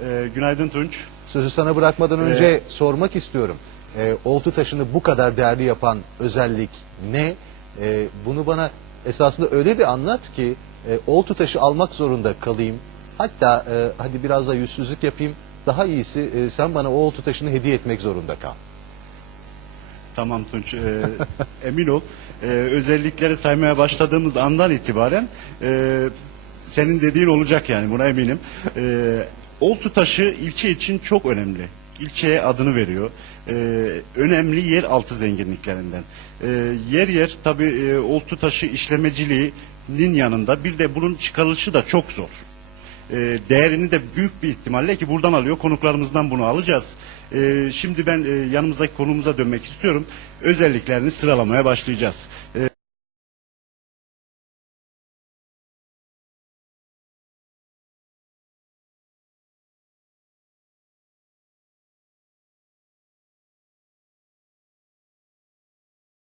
Ee, günaydın Tunç. Sözü sana bırakmadan önce sormak istiyorum. Ee, oltu taşını bu kadar değerli yapan özellik ne? Ee, bunu bana esasında öyle bir anlat ki e, oltu taşı almak zorunda kalayım. Hatta e, hadi biraz da yüzsüzlük yapayım. Daha iyisi e, sen bana o oltu taşını hediye etmek zorunda kal. Tamam Tunç. ee, emin ol. Ee, özellikleri saymaya başladığımız andan itibaren ee, senin dediğin olacak yani buna eminim. Ee, Oltu taşı ilçe için çok önemli. İlçeye adını veriyor. Ee, önemli yer altı zenginliklerinden. Ee, yer yer tabi e, oltu taşı işlemeciliğinin yanında bir de bunun çıkarılışı da çok zor. E, değerini de büyük bir ihtimalle ki buradan alıyor. Konuklarımızdan bunu alacağız. E, şimdi ben e, yanımızdaki konumuza dönmek istiyorum. Özelliklerini sıralamaya başlayacağız. E,